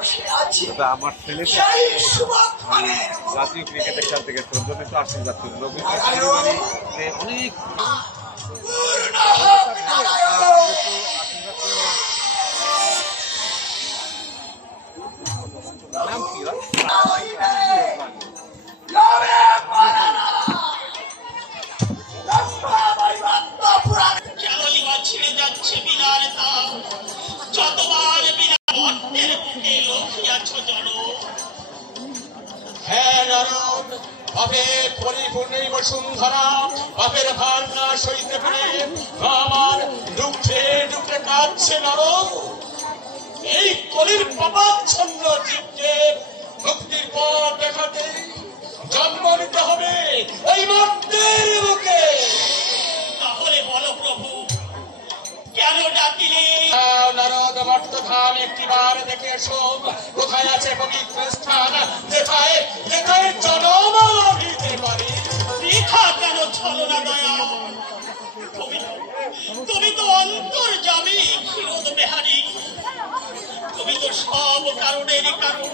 তবে আমার ছেলেটা জাতীয় ক্রিকেটে খেলতে গেছে, ওর জন্য একটু আশীর্বাদ করল। অনেক নাম কি ছিঁড়ে যাচ্ছে বিনার তার, যতবার বিনা ভক্তের বুকে লক্ষিয়াছ জন। হ্যাঁ নারদ, পাপের পরিপূর্ণ বসুন্ধরা, পাপের ভার না সইতে পেরে আমার দুঃখে দুঃখে কাঁদছে নারদ। এই কলির পাপাচ্ছন্ন জীবকে মুক্তির পথ দেখাতে জন্ম নিতে হবে এই মর্তের বুকে। তাহলে বলো প্রভু, কেন ডাকিলে? নারদ মর্তধাম একটিবার দেখে এসো, কোথায় আছে পবিত্র স্থান, যেথায় যেথায় জনম লভিতে পারে। বৃথা কেন ছলনা দয়া, তুমি তো অন্তর্যামী ক্ষীরোদ বেহারী, তুমি তো সব কারণেরই কারণ,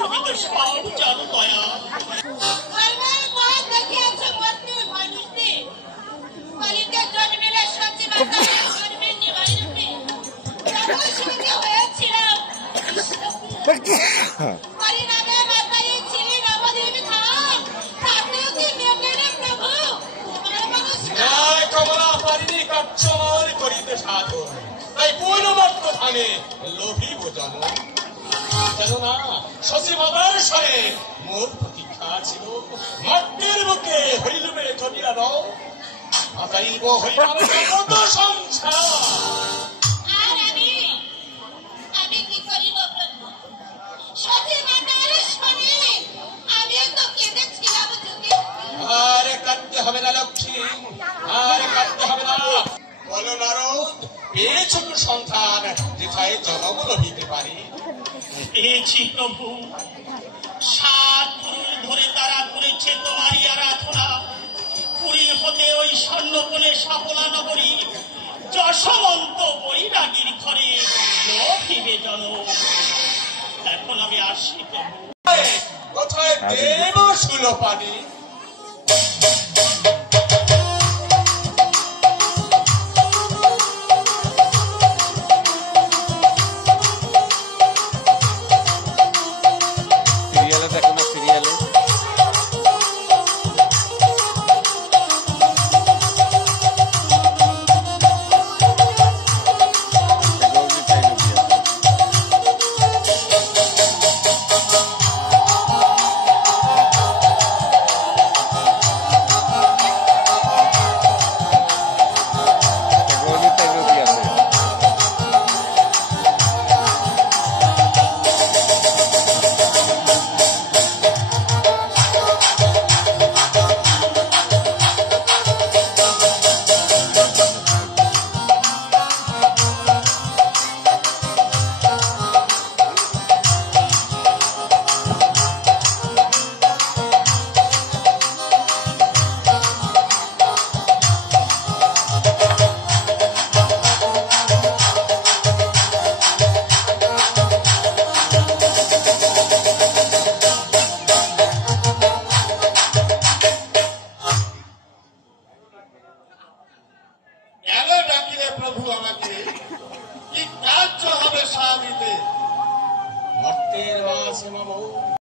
তুমি তো সব জানো দয়া। কমলা পারিনি কার্যর করিতে সাধন, তাই পূর্ণমত্ত ধানে লোভিব জন। যেন না শশীবাবার স্বরে মোর প্রতীক্ষা ছিল, মর্তের বুকে হইলবে চলিয়া রও, আকাইব হইবার জগত সংসার। আরে কাঁদতে হবে না লক্ষ্মী, আরে কাঁদতে হবে না। বলো নারদ, পেয়েছ তো সন্তান, যেথায় জনম লভিতে পারি। পেয়েছি প্রভু, 7 পুরুষ ধরে তারা করেছে তোমারই আরাধনা। পুরী হতে ওই স্বর্ণকোণে সাফলা নগরী, যশবন্ত বৈরাগীর ঘরে লোভিবে জন। এখন আমি আসি প্রভু। কোথায় দেব শুলো পানি? সিরিয়ালে দেখো না, সিরিয়ালে প্রভু আমাকে কি কার্য হবে সাধিতে? মর্তের মাঝে মম